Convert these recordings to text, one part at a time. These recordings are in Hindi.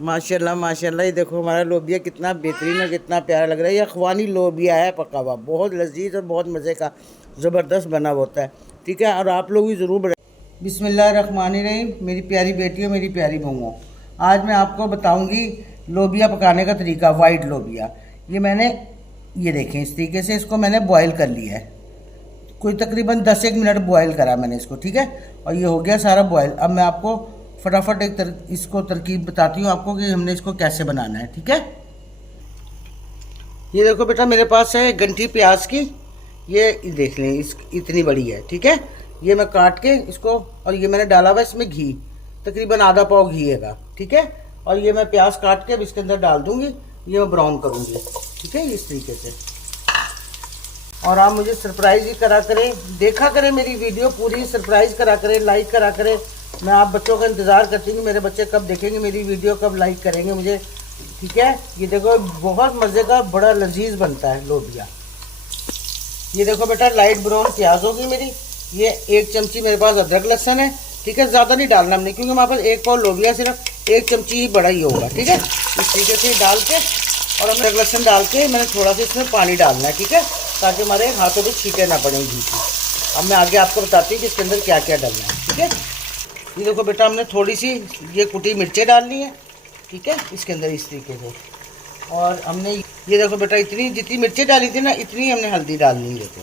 माशाल्लाह माशाल्लाह, ये देखो हमारा लोबिया कितना बेहतरीन और कितना प्यारा लग रहा है। ये अखवानी लोबिया है, पका हुआ, बहुत लजीज और बहुत मज़े का ज़बरदस्त बना हुआ होता है। ठीक है, और आप लोग भी ज़रूर बनाएं। बिस्मिल्लाहिर्रहमानिर्रहीम। मेरी प्यारी बेटियों, मेरी प्यारी बहुओं, आज मैं आपको बताऊंगी लोबिया पकाने का तरीका। वाइट लोबिया, ये मैंने, ये देखें इस तरीके से इसको मैंने बॉयल कर लिया है। कोई तकरीबन 10-1 मिनट बॉयल करा मैंने इसको। ठीक है, और ये हो गया सारा बॉयल। अब मैं आपको फटाफट इसको तरकीब बताती हूँ आपको कि हमने इसको कैसे बनाना है। ठीक है, ये देखो बेटा, मेरे पास है गंठी प्याज की, ये देख लें, इस इतनी बड़ी है। ठीक है, ये मैं काट के इसको, और ये मैंने डाला हुआ इसमें घी, तकरीबन आधा पाव घी है। ठीक है, और ये मैं प्याज काट के अब इसके अंदर डाल दूंगी, ये मैं ब्राउन करूंगी। ठीक है, इस तरीके से। और आप मुझे सरप्राइज ही करा करें, देखा करें मेरी वीडियो पूरी, सरप्राइज करा करें, लाइक करा करें। मैं आप बच्चों का इंतज़ार करती हूँ कि मेरे बच्चे कब देखेंगे मेरी वीडियो, कब लाइक करेंगे मुझे। ठीक है, ये देखो बहुत मज़े का बड़ा लजीज बनता है लोबिया। ये देखो बेटा, लाइट ब्राउन प्याज होगी मेरी। ये 1 चमची मेरे पास अदरक लहसुन है। ठीक है, ज़्यादा नहीं डालना हमने, क्योंकि हमारे पास 1 पाव लोबिया सिर्फ 1 चमची ही बड़ा ही होगा। ठीक है, इस तरीके से डाल के, और हमने अदरक लहसुन डाल के मैंने थोड़ा सा इसमें पानी डालना है। ठीक है, ताकि हमारे हाथों पे छींटे ना पड़े घी की। अब मैं आगे आपको बताती हूँ कि इसके अंदर क्या क्या डालना है। ठीक है, ये देखो बेटा, हमने थोड़ी सी ये कुटी मिर्चें डालनी है। ठीक है, इसके अंदर इस तरीके से। और हमने ये देखो बेटा, इतनी जितनी मिर्चें डाली थी ना, इतनी हमने हल्दी डालनी है। देखो,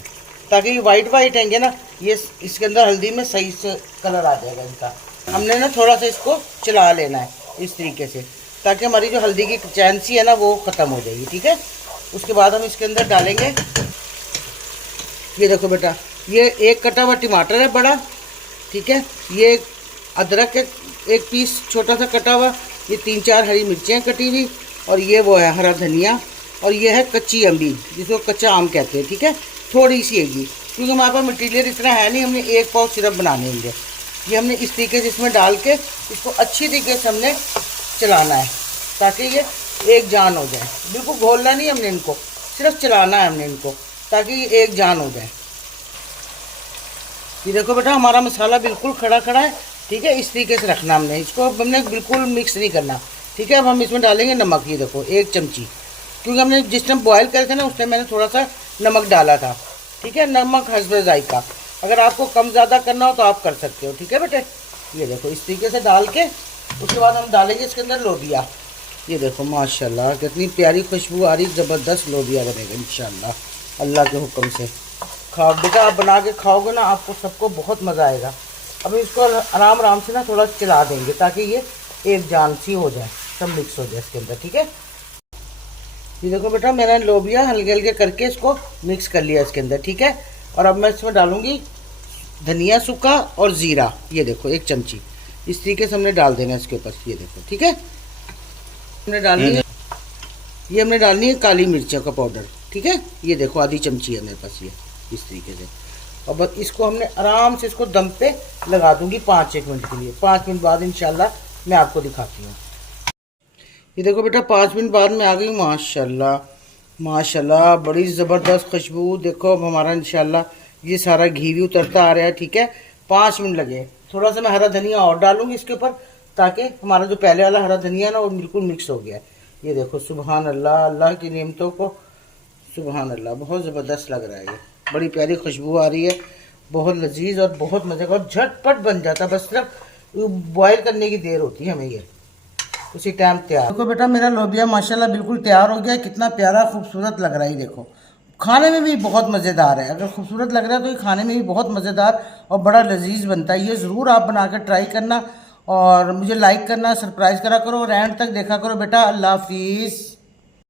ताकि ये वाइट वाइट आएंगे ना, ये इसके अंदर हल्दी में सही से कलर आ जाएगा इनका। हमने ना थोड़ा सा इसको चला लेना है इस तरीके से, ताकि हमारी जो हल्दी की चैनसी है ना वो ख़त्म हो जाएगी। ठीक है, उसके बाद हम इसके अंदर डालेंगे, ये देखो बेटा, ये 1 कटा हुआ टमाटर है बड़ा। ठीक है, ये अदरक के 1 पीस छोटा सा कटा हुआ, ये 3-4 हरी मिर्चें कटी हुई, और ये वो है हरा धनिया, और ये है कच्ची अम्बी, जिसको कच्चा आम कहते हैं। ठीक है, थोड़ी सी हैगी, क्योंकि हमारे पास मटीरियल इतना है नहीं, हमने 1 पाव सिरप बनाने होंगे। ये हमने इस तरीके से इसमें डाल के इसको अच्छी तरीके से हमने चलाना है, ताकि ये एक जान हो जाए। बिल्कुल घोलना नहीं हमने इनको, सिर्फ चलाना है हमने इनको, ताकि ये एक जान हो जाए। ये देखो बेटा, हमारा मसाला बिल्कुल खड़ा खड़ा है। ठीक है, इस तरीके से रखना हमने इसको, हमने बिल्कुल मिक्स नहीं करना। ठीक है, अब हम इसमें डालेंगे नमक। ये देखो 1 चमची, क्योंकि हमने जिस टाइम बॉयल करे थे ना, उस टाइम मैंने थोड़ा सा नमक डाला था। ठीक है, नमक हस्बे जायका, अगर आपको कम ज़्यादा करना हो तो आप कर सकते हो। ठीक है बेटे, ये देखो इस तरीके से डाल के, उसके बाद हम डालेंगे इसके अंदर लोबिया। ये देखो माशाल्लाह कितनी प्यारी खुशबू आ रही, ज़बरदस्त लोबिया बनेगा इंशाल्लाह अल्लाह के हुक्म से। खाओ बेटा, आप बना के खाओगे ना, आपको सबको बहुत मज़ा आएगा। अब इसको आराम आराम से ना थोड़ा चला देंगे, ताकि ये एक जान सी हो जाए, सब मिक्स हो जाए इसके अंदर। ठीक है, ये देखो बेटा, मैंने लोबिया हल्के हल्के करके इसको मिक्स कर लिया इसके अंदर। ठीक है, और अब मैं इसमें डालूंगी धनिया सूखा और ज़ीरा। ये देखो 1 चमची, इस तरीके से हमने डाल देना इसके ऊपर। ये देखो, ठीक है, हमने डालनी है, ये हमने डालनी है काली मिर्चों का पाउडर। ठीक है, ये देखो आधी चमची है मेरे पास, ये इस तरीके से। और बस इसको हमने आराम से इसको दम पे लगा दूंगी 5-1 मिनट के लिए। 5 मिनट बाद इंशाल्लाह मैं आपको दिखाती हूँ। ये देखो बेटा, 5 मिनट बाद मैं आ गई। माशाल्लाह माशाल्लाह, बड़ी ज़बरदस्त खुशबू। देखो अब हमारा इंशाल्लाह ये सारा घी भी उतरता आ रहा है। ठीक है, 5 मिनट लगे। थोड़ा सा मैं हरा धनिया और डालूंगी इसके ऊपर, ताकि हमारा जो पहले वाला हरा धनिया ना वो बिल्कुल मिक्स हो गया है। ये देखो, सुबहान अल्लाह, अल्लाह की नेमतों को सुबहान अल्लाह, बहुत ज़बरदस्त लग रहा है। ये बड़ी प्यारी खुशबू आ रही है, बहुत लजीज और बहुत मज़े का, और झटपट बन जाता है। बस सिर्फ बॉयल करने की देर होती है हमें, ये उसी टाइम तैयार। देखो बेटा, मेरा लोबिया माशाल्लाह बिल्कुल तैयार हो गया। कितना प्यारा खूबसूरत लग रहा है। देखो, खाने में भी बहुत मज़ेदार है। अगर खूबसूरत लग रहा है तो ये खाने में भी बहुत मज़ेदार और बड़ा लजीज बनता है। ये ज़रूर आप बना कर ट्राई करना, और मुझे लाइक करना, सरप्राइज़ करा करो, और एंड तक देखा करो बेटा। अल्लाह हाफिज़।